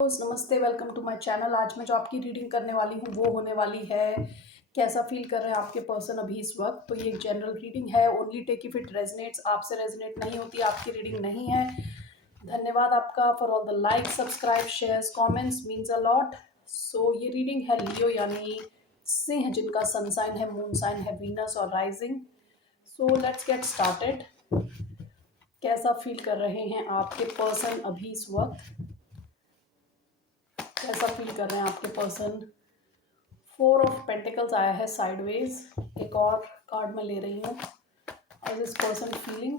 नमस्ते, welcome to my channel. आज मैं जो आपकी रीडिंग करने वाली हूँ वो होने वाली है कैसा फील कर रहे हैं आपके पर्सन अभी इस वक्त। तो ये एक जनरल रीडिंग है, only take if it resonates. आपसे रेजनेट नहीं होती आपकी रीडिंग नहीं है। धन्यवाद आपका for all the like, subscribe, shares, comments, means a lot. So ये रीडिंग है लियो यानी सिंह, जिनका सन साइन है, मून साइन है वीनस और rising. So let's get started. कैसा फील कर रहे हैं आपके पर्सन अभी इस वक्त, कैसा फील कर रहे हैं आपके पर्सन। 4 ऑफ पेंटिकल्स आया है साइडवेज। एक और कार्ड मैं ले रही हूँ। How is this person feeling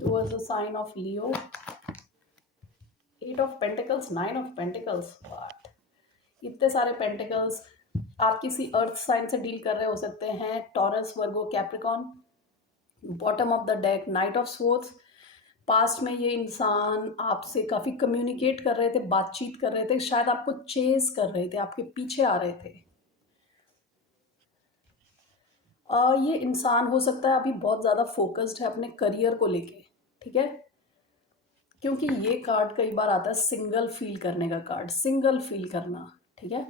towards the sign of Leo. 8 of pentacles, 9 of pentacles. What, इतने सारे पेंटिकल्स। आप किसी अर्थ साइन से डील कर रहे हो सकते हैं, taurus, Virgo, Capricorn. Bottom of the deck, night of swords. Past में ये इंसान आपसे काफ़ी कम्युनिकेट कर रहे थे, बातचीत कर रहे थे, शायद आपको चेज कर रहे थे, आपके पीछे आ रहे थे। ये इंसान हो सकता है अभी बहुत ज़्यादा फोकस्ड है अपने करियर को लेके, ठीक है। क्योंकि ये कार्ड कई बार आता है सिंगल फील करने का कार्ड, सिंगल फील करना, ठीक है।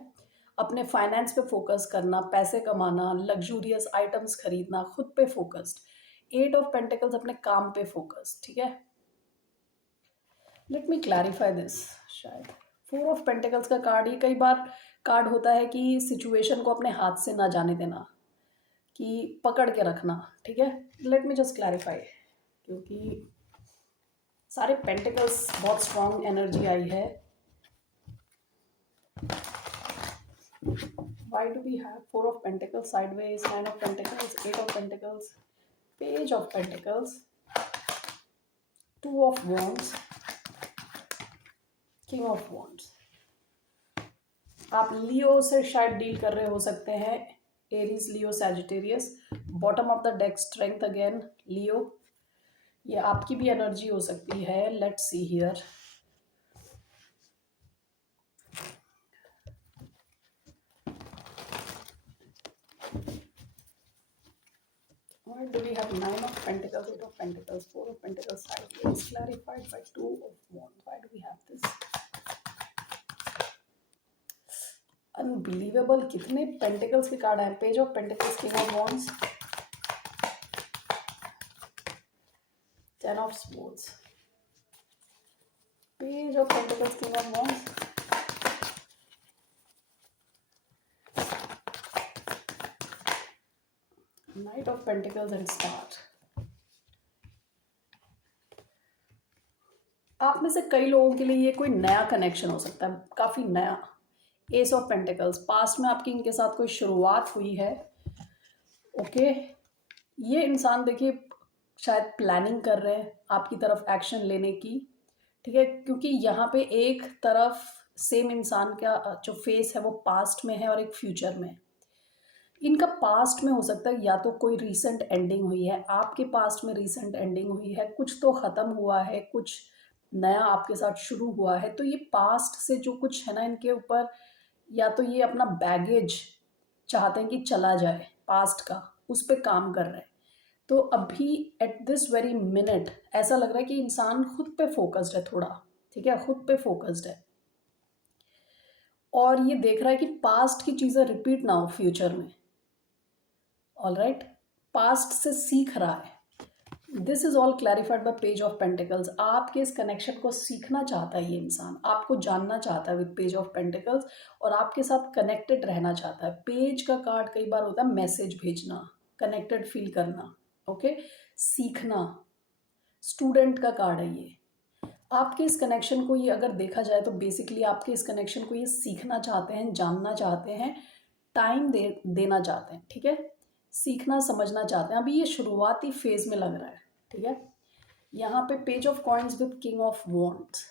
अपने फाइनेंस पे फोकस करना, पैसे कमाना, लग्जूरियस आइटम्स खरीदना, खुद पे फोकस्ड। 8 ऑफ पेंटिकल्स अपने काम पे फोकस, ठीक है। Let me clarify this. शायद 4 ऑफ पेंटिकल्स का कार्ड, ये कई बार कार्ड होता है कि सिचुएशन को अपने हाथ से ना जाने देना, कि पकड़ के रखना, ठीक है। लेट मी जस्ट क्लैरिफाई, क्योंकि सारे पेंटिकल्स बहुत स्ट्रॉन्ग एनर्जी आई है। Why do we have 4 of pentacles sideways, 9 of pentacles, 8 of pentacles, page of pentacles, 2 of wands, king of wands. आप लियो से शायद डील कर रहे हो सकते हैं, Aries, Leo, Sagittarius. Bottom of the deck, strength again, Leo. ये आपकी भी एनर्जी हो सकती है। Let's see here. Why do we have 9 of Pentacles, 8 of Pentacles, 4 of Pentacles sideways, clarified by 2 of Wands? Why do we have this? Unbelievable, कितने pentacles के card आए। Page of pentacles, king of wands, 10 of swords, page of pentacles, king of wands, night of pentacles and star. आप में से कई लोगों के लिए ये कोई नया कनेक्शन हो सकता है, काफ़ी नया। एस ऑफ पेंटिकल्स, पास्ट में आपकी इनके साथ कोई शुरुआत हुई है, ओके। ये इंसान देखिए शायद प्लानिंग कर रहे हैं आपकी तरफ एक्शन लेने की, ठीक है। क्योंकि यहाँ पे एक तरफ सेम इंसान का जो फेस है वो पास्ट में है और एक फ्यूचर में है। इनका पास्ट में हो सकता है या तो कोई रीसेंट एंडिंग हुई है, आपके पास्ट में रीसेंट एंडिंग हुई है, कुछ तो ख़त्म हुआ है, कुछ नया आपके साथ शुरू हुआ है। तो ये पास्ट से जो कुछ है ना इनके ऊपर, या तो ये अपना बैगेज चाहते हैं कि चला जाए पास्ट का, उस पर काम कर रहे हैं। तो अभी एट दिस वेरी मिनट ऐसा लग रहा है कि इंसान खुद पे फोकस्ड है थोड़ा, ठीक है, खुद पे फोकस्ड है। और ये देख रहा है कि पास्ट की चीज़ें रिपीट ना हो फ्यूचर में। ऑल राइट, पास्ट से सीख रहा है। This is all clarified bye page of pentacles. आपके इस कनेक्शन को सीखना चाहता है ये इंसान, आपको जानना चाहता है विद पेज ऑफ पेंटिकल्स, और आपके साथ कनेक्टेड रहना चाहता है। पेज का कार्ड कई बार होता है मैसेज भेजना, कनेक्टेड फील करना, ओके, सीखना। स्टूडेंट का कार्ड है ये। आपके इस कनेक्शन को, ये अगर देखा जाए तो बेसिकली आपके इस कनेक्शन को ये सीखना चाहते हैं, जानना चाहते हैं, टाइम देना चाहते हैं, ठीक है। सीखना समझना चाहते हैं। अभी ये शुरुआती फेज में लग रहा है, ठीक है। यहाँ पे page of coins with king of wands.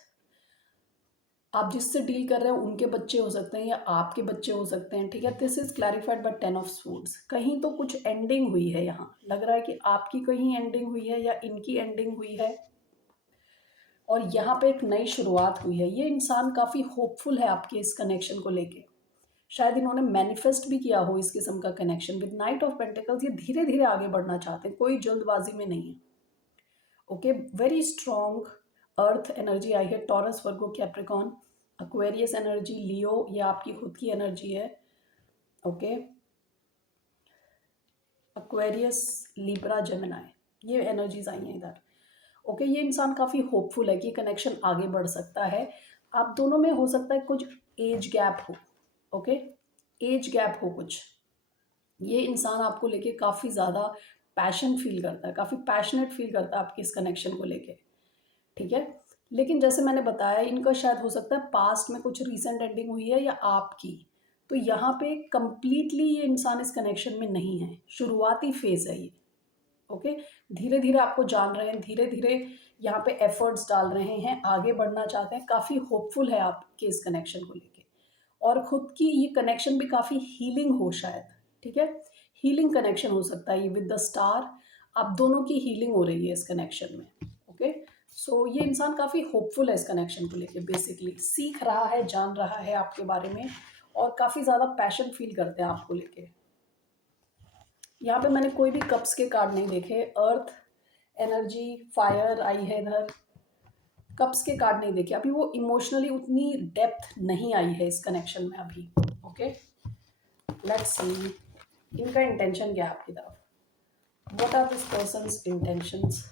आप जिससे डील कर रहे हो उनके बच्चे हो सकते हैं या आपके बच्चे हो सकते हैं, ठीक है। This is clarified by 10 of swords. कहीं तो कुछ एंडिंग हुई है, यहाँ लग रहा है कि आपकी कहीं एंडिंग हुई है या इनकी एंडिंग हुई है, और यहाँ पे एक नई शुरुआत हुई है। ये इंसान काफ़ी होपफुल है आपके इस कनेक्शन को लेके। शायद इन्होंने मैनिफेस्ट भी किया हो इस किस्म का connection. With night of pentacles ये धीरे धीरे आगे बढ़ना चाहते हैं, कोई जल्दबाजी में नहीं है, okay. Very strong earth energy आई है, टॉरस, वर्गो, कैप्रिकॉन, एक्वेरियस एनर्जी, लियो, ये आपकी खुद की एनर्जी है, ओके, एक्वेरियस, लिब्रा, जेमिनाई, ये एनर्जीज आई हैं इधर, ओके। ये इंसान काफ़ी होपफुल है कि कनेक्शन आगे बढ़ सकता है। आप दोनों में हो सकता है कुछ एज गैप हो, ओके, एज गैप हो कुछ। ये इंसान आपको लेके काफ़ी ज़्यादा पैशन फील करता है, काफ़ी पैशनेट फील करता है आपके इस कनेक्शन को लेके, ठीक है। लेकिन जैसे मैंने बताया, इनका शायद हो सकता है पास्ट में कुछ रीसेंट एंडिंग हुई है या आपकी, तो यहाँ पे कंप्लीटली ये इंसान इस कनेक्शन में नहीं है, शुरुआती फेज है ये, ओके। धीरे धीरे आपको जान रहे हैं, धीरे धीरे यहाँ पे एफर्ट्स डाल रहे हैं, आगे बढ़ना चाहते हैं, काफ़ी होपफुल है आपके इस कनेक्शन को लेके, और खुद की ये कनेक्शन भी काफ़ी हीलिंग हो शायद, ठीक है। हीलिंग कनेक्शन हो सकता है ये विद द स्टार, आप दोनों की हीलिंग हो रही है इस कनेक्शन में, ओके। सो ये इंसान काफ़ी होपफुल है इस कनेक्शन को लेके, बेसिकली सीख रहा है, जान रहा है आपके बारे में, और काफ़ी ज़्यादा पैशन फील करते हैं आपको लेके। यहाँ पे मैंने कोई भी कप्स के कार्ड नहीं देखे, अर्थ एनर्जी, फायर आई है इधर, कप्स के कार्ड नहीं देखे। अभी वो इमोशनली उतनी डेप्थ नहीं आई है इस कनेक्शन में अभी, ओके। लेट्स सी इनका इंटेंशन क्या है आपकी तरफ, what are this person's intentions.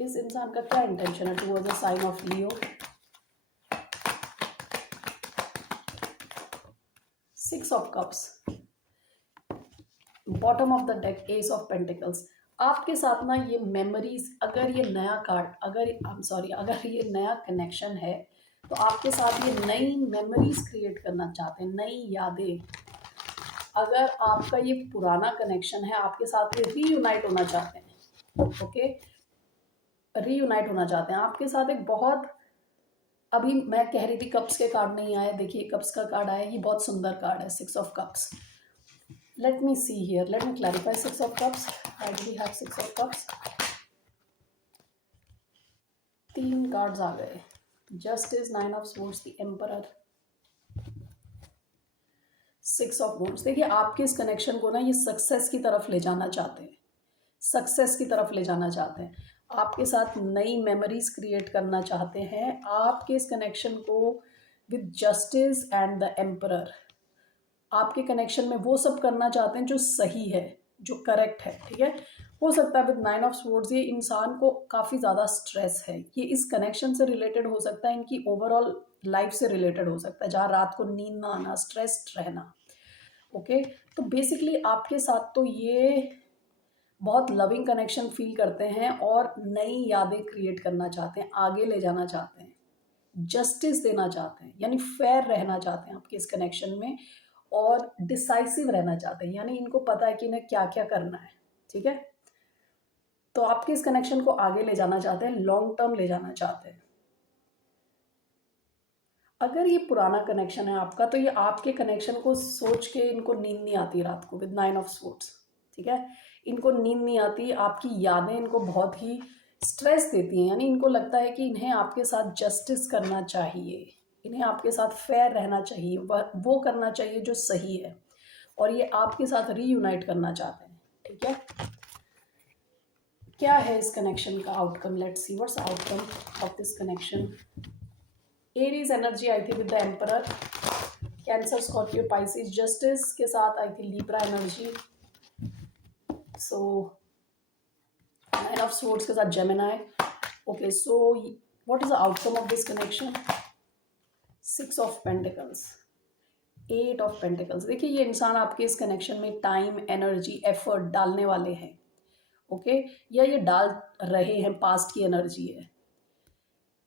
इस इंसान का क्या इंटेंशन है towards the sign of Leo. Six of cups, bottom of the deck, ace of pentacles. आपके साथ ना ये मेमोरीज, अगर ये नया कार्ड, अगर आई एम सॉरी, अगर ये नया कनेक्शन है तो आपके साथ ये नई मेमोरीज क्रिएट करना चाहते हैं, नई यादें। अगर आपका ये पुराना कनेक्शन है, आपके साथ ये रीयूनाइट होना चाहते हैं, ओके, रीयूनाइट होना चाहते हैं आपके साथ। एक बहुत, अभी मैं कह रही थी कप्स के कार्ड नहीं आए, देखिए कप्स का कार्ड आया, ये बहुत सुंदर कार्ड है, six of cups. Let me see here. Let me clarify. Six of Cups. I already have Six of Cups. तीन कार्ड्स आ गए, justice, nine of swords, the emperor, six of wands. देखिए आपके इस कनेक्शन को ना ये success की तरफ ले जाना चाहते हैं, सक्सेस की तरफ ले जाना चाहते हैं, आपके साथ नई मेमोरीज क्रिएट करना चाहते हैं, आपके इस कनेक्शन को with justice and the emperor, आपके कनेक्शन में वो सब करना चाहते हैं जो सही है, जो करेक्ट है, ठीक है। हो सकता है विद नाइन ऑफ स्वॉर्ड्स ये इंसान को काफ़ी ज़्यादा स्ट्रेस है, ये इस कनेक्शन से रिलेटेड हो सकता है, इनकी ओवरऑल लाइफ से रिलेटेड हो सकता है, जहाँ रात को नींद ना आना, स्ट्रेस्ड रहना, ओके। तो बेसिकली आपके साथ तो ये बहुत लविंग कनेक्शन फील करते हैं और नई यादें क्रिएट करना चाहते हैं, आगे ले जाना चाहते हैं, जस्टिस देना चाहते हैं, यानी फेयर रहना चाहते हैं आपके इस कनेक्शन में, और डिसाइसिव रहना चाहते हैं, यानी इनको पता है कि इन्हें क्या क्या करना है, ठीक है। तो आपके इस कनेक्शन को आगे ले जाना चाहते हैं, लॉन्ग टर्म ले जाना चाहते हैं। अगर ये पुराना कनेक्शन है आपका, तो ये आपके कनेक्शन को सोच के इनको नींद नहीं आती रात को विद नाइन ऑफ स्वॉर्ड्स, ठीक है। इनको नींद नहीं आती, आपकी यादें इनको बहुत ही स्ट्रेस देती हैं, यानी इनको लगता है कि इन्हें आपके साथ जस्टिस करना चाहिए, इन्हें आपके साथ फेयर रहना चाहिए, वो करना चाहिए जो सही है, और ये आपके साथ रीयूनाइट करना चाहते हैं, ठीक है। क्या है इस कनेक्शन का outcome, let's see what's outcome of this connection. Aries energy आई थी with the emperor, Cancer, Scorpio, Pisces, justice के साथ आई थी Libra energy, so nine of swords के साथ Gemini, okay. So what is the outcome of this connection, six of pentacles, eight of pentacles. देखिए ये इंसान आपके इस कनेक्शन में टाइम, एनर्जी, एफर्ट डालने वाले हैं, ओके, या ये डाल रहे हैं, पास्ट की एनर्जी है।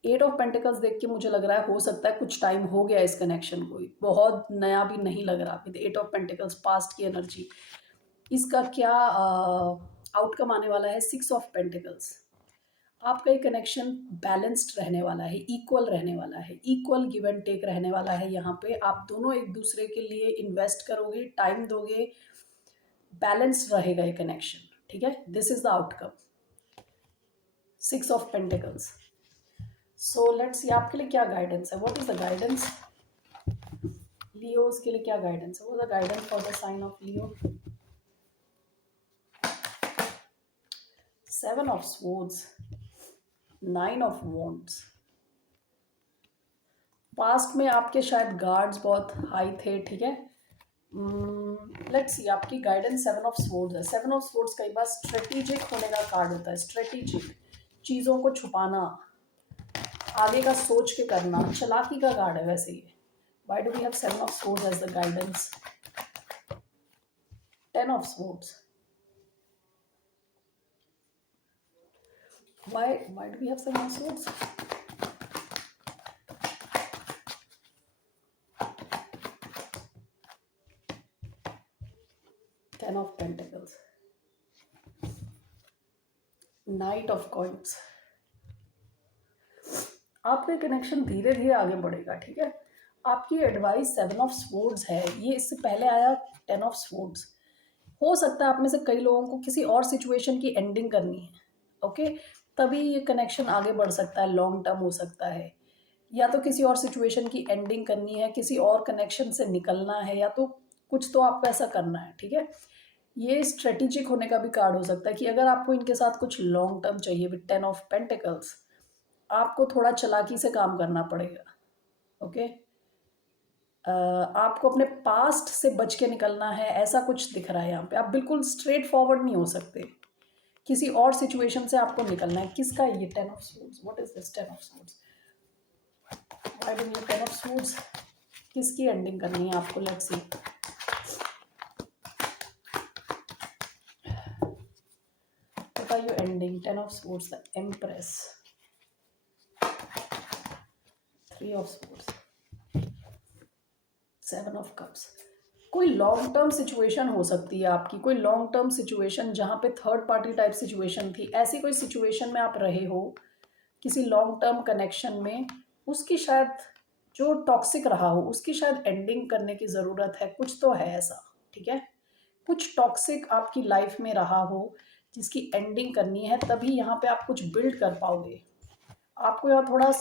एट ऑफ पेंटिकल्स देख के मुझे लग रहा है हो सकता है कुछ टाइम हो गया इस कनेक्शन को, बहुत नया भी नहीं लग रहा with eight of pentacles, past की एनर्जी। इसका क्या आउटकम आने वाला है, सिक्स ऑफ पेंटिकल्स। आपका ये कनेक्शन बैलेंस्ड रहने वाला है, इक्वल रहने वाला है, इक्वल गिव एंड टेक रहने वाला है। यहाँ पे आप दोनों एक दूसरे के लिए इन्वेस्ट करोगे, टाइम दोगे, बैलेंस रहेगा ये कनेक्शन, ठीक है। This is the outcome, six of pentacles. So let's see आपके लिए क्या गाइडेंस है, what is the guidance Leos के लिए, क्या गाइडेंस है, what is the guidance for the sign of Leo. 7 of swords, 9 of wands. Past में आपके शायद गार्ड्स बहुत हाई थे, ठीक है। लेट्स सी, आपकी गाइडेंस 7 ऑफ स्वॉर्ड्स है। 7 ऑफ स्वॉर्ड्स कई बार स्ट्रेटेजिक होने का कार्ड होता है। स्ट्रेटेजिक, चीज़ों को छुपाना, आगे का सोच के करना, चालाकी का कार्ड है वैसे ये। Why do we have 7 of swords as the guidance? 10 of swords, why do we have 7 of swords? Ten of Pentacles, Knight of Coins। आपका कनेक्शन धीरे धीरे आगे बढ़ेगा, ठीक है। आपकी एडवाइस 7 ऑफ स्वॉर्ड्स है। ये इससे पहले आया 10 ऑफ स्वॉर्ड्स। हो सकता है आप में से कई लोगों को किसी और सिचुएशन की एंडिंग करनी है, ओके, तभी ये कनेक्शन आगे बढ़ सकता है, लॉन्ग टर्म हो सकता है। या तो किसी और सिचुएशन की एंडिंग करनी है, किसी और कनेक्शन से निकलना है, या तो कुछ तो आपको ऐसा करना है, ठीक है। ये स्ट्रेटेजिक होने का भी कार्ड हो सकता है कि अगर आपको इनके साथ कुछ लॉन्ग टर्म चाहिए विद 10 ऑफ पेंटिकल्स, आपको थोड़ा चालाकी से काम करना पड़ेगा, ओके। आपको अपने पास्ट से बच के निकलना है, ऐसा कुछ दिख रहा है यहाँ पे। आप बिल्कुल स्ट्रेट फॉरवर्ड नहीं हो सकते, किसी और सिचुएशन से आपको निकलना है। किसका ये 10 of swords? What is this 10 of swords? Why do you 10 of swords? किसकी एंडिंग करनी है आपको? Let's see. What are you ending? 10 of swords, the empress, 3 of swords, 7 of cups. कोई लॉन्ग टर्म सिचुएशन हो सकती है आपकी, कोई लॉन्ग टर्म सिचुएशन जहाँ पे थर्ड पार्टी टाइप सिचुएशन थी, ऐसी कोई सिचुएशन में आप रहे हो किसी लॉन्ग टर्म कनेक्शन में, उसकी शायद जो टॉक्सिक रहा हो उसकी शायद एंडिंग करने की ज़रूरत है। कुछ तो है ऐसा, ठीक है। कुछ टॉक्सिक आपकी लाइफ में रहा हो जिसकी एंडिंग करनी है, तभी यहाँ पे आप कुछ बिल्ड कर पाओगे। आपको यहाँ थोड़ा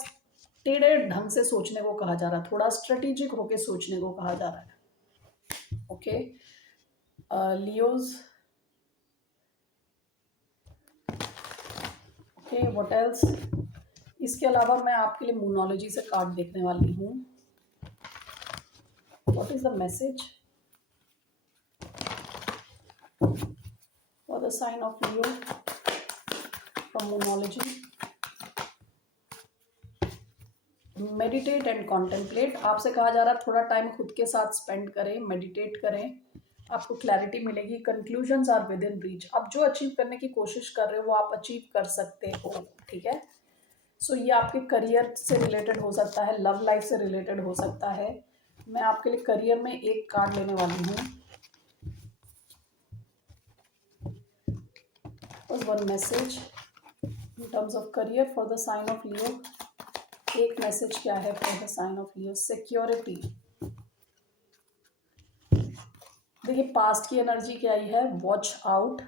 टेढ़े ढंग से सोचने को कहा जा रहा है, थोड़ा स्ट्रेटेजिक होके सोचने को कहा जा रहा है, okay. Leos, okay, what else? इसके अलावा मैं आपके लिए मूनोलॉजी से कार्ड देखने वाली हूँ। What is the message for the sign of Leo from moonology? Meditate and contemplate. आपसे कहा जा रहा है थोड़ा टाइम खुद के साथ स्पेंड करें, मेडिटेट करें, आपको क्लैरिटी मिलेगी। Conclusions are within reach. आप जो अचीव करने की कोशिश कर रहे हो वो आप अचीव कर सकते हो, ठीक है। सो ये आपके करियर से रिलेटेड हो सकता है, लव लाइफ से रिलेटेड हो सकता है। मैं आपके लिए करियर में एक कार्ड लेने वाली हूँ। One message in terms of career for the sign of Leo. एक मैसेज क्या है for the sign of Leo? Security. देखिए पास्ट की एनर्जी क्या आई है? Watch out,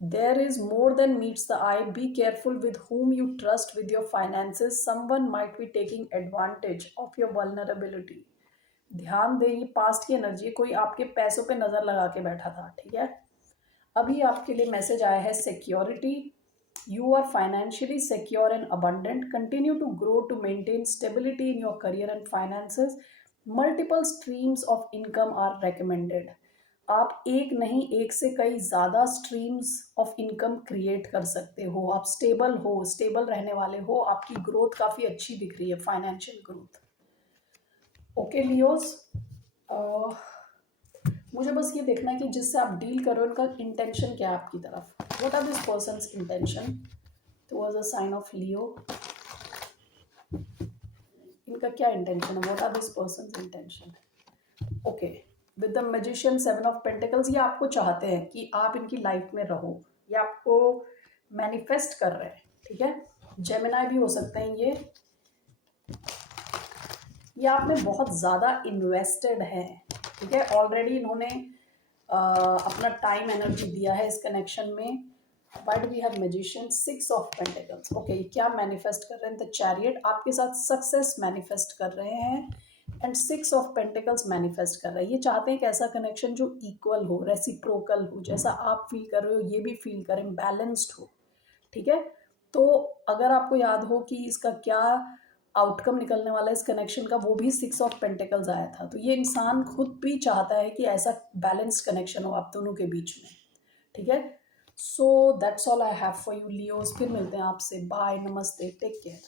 there is more than meets the eye, be careful with whom you trust with your finances, someone might be taking advantage of your vulnerability। ध्यान दें, ये past की energy, कोई आपके पैसों पे नजर लगा के बैठा था, ठीक है। अभी आपके लिए मैसेज आया है security. You are financially secure and abundant. Continue to grow to maintain stability in your career and finances. Multiple streams of income are recommended. आप एक नहीं, एक से कई ज़्यादा स्ट्रीम्स ऑफ इनकम क्रिएट कर सकते हो। आप स्टेबल हो, स्टेबल रहने वाले हो, आपकी ग्रोथ काफ़ी अच्छी दिख रही है, फाइनेंशियल ग्रोथ, ओके लियोस। मुझे बस ये देखना है कि जिससे आप डील कर रहे हो उनका इंटेंशन क्या है आपकी तरफ। What are this person's intention towards a sign of Leo? इनका क्या इंटेंशन है? What are this person's intention? Okay, with the magician, 7 of pentacles, ये आपको चाहते हैं कि आप इनकी लाइफ में रहो, ये आपको मैनिफेस्ट कर रहे हैं, ठीक है। जेमिनाई भी हो सकते हैं ये आप में बहुत ज़्यादा इन्वेस्टेड हैं, ठीक है। ऑलरेडी इन्होंने अपना टाइम एनर्जी दिया है इस कनेक्शन में। Why do we have magician? 6 of Pentacles, okay, क्या मैनिफेस्ट कर रहे हैं? द चैरियट, आपके साथ सक्सेस मैनिफेस्ट कर रहे हैं, एंड 6 ऑफ पेंटिकल्स मैनिफेस्ट कर रहे हैं। ये चाहते हैं कि ऐसा कनेक्शन जो इक्वल हो, रेसिप्रोकल हो, जैसा आप फील कर रहे हो ये भी फील करें, बैलेंस्ड हो, ठीक है। तो अगर आपको याद हो कि इसका क्या आउटकम निकलने वाला है इस कनेक्शन का, वो भी 6 ऑफ पेंटिकल्स आया था। तो ये इंसान खुद भी चाहता है कि ऐसा बैलेंस्ड कनेक्शन हो आप दोनों के बीच में, ठीक है। So that's all I have for you Leos. फिर मिलते हैं आपसे, बाय, नमस्ते, टेक केयर।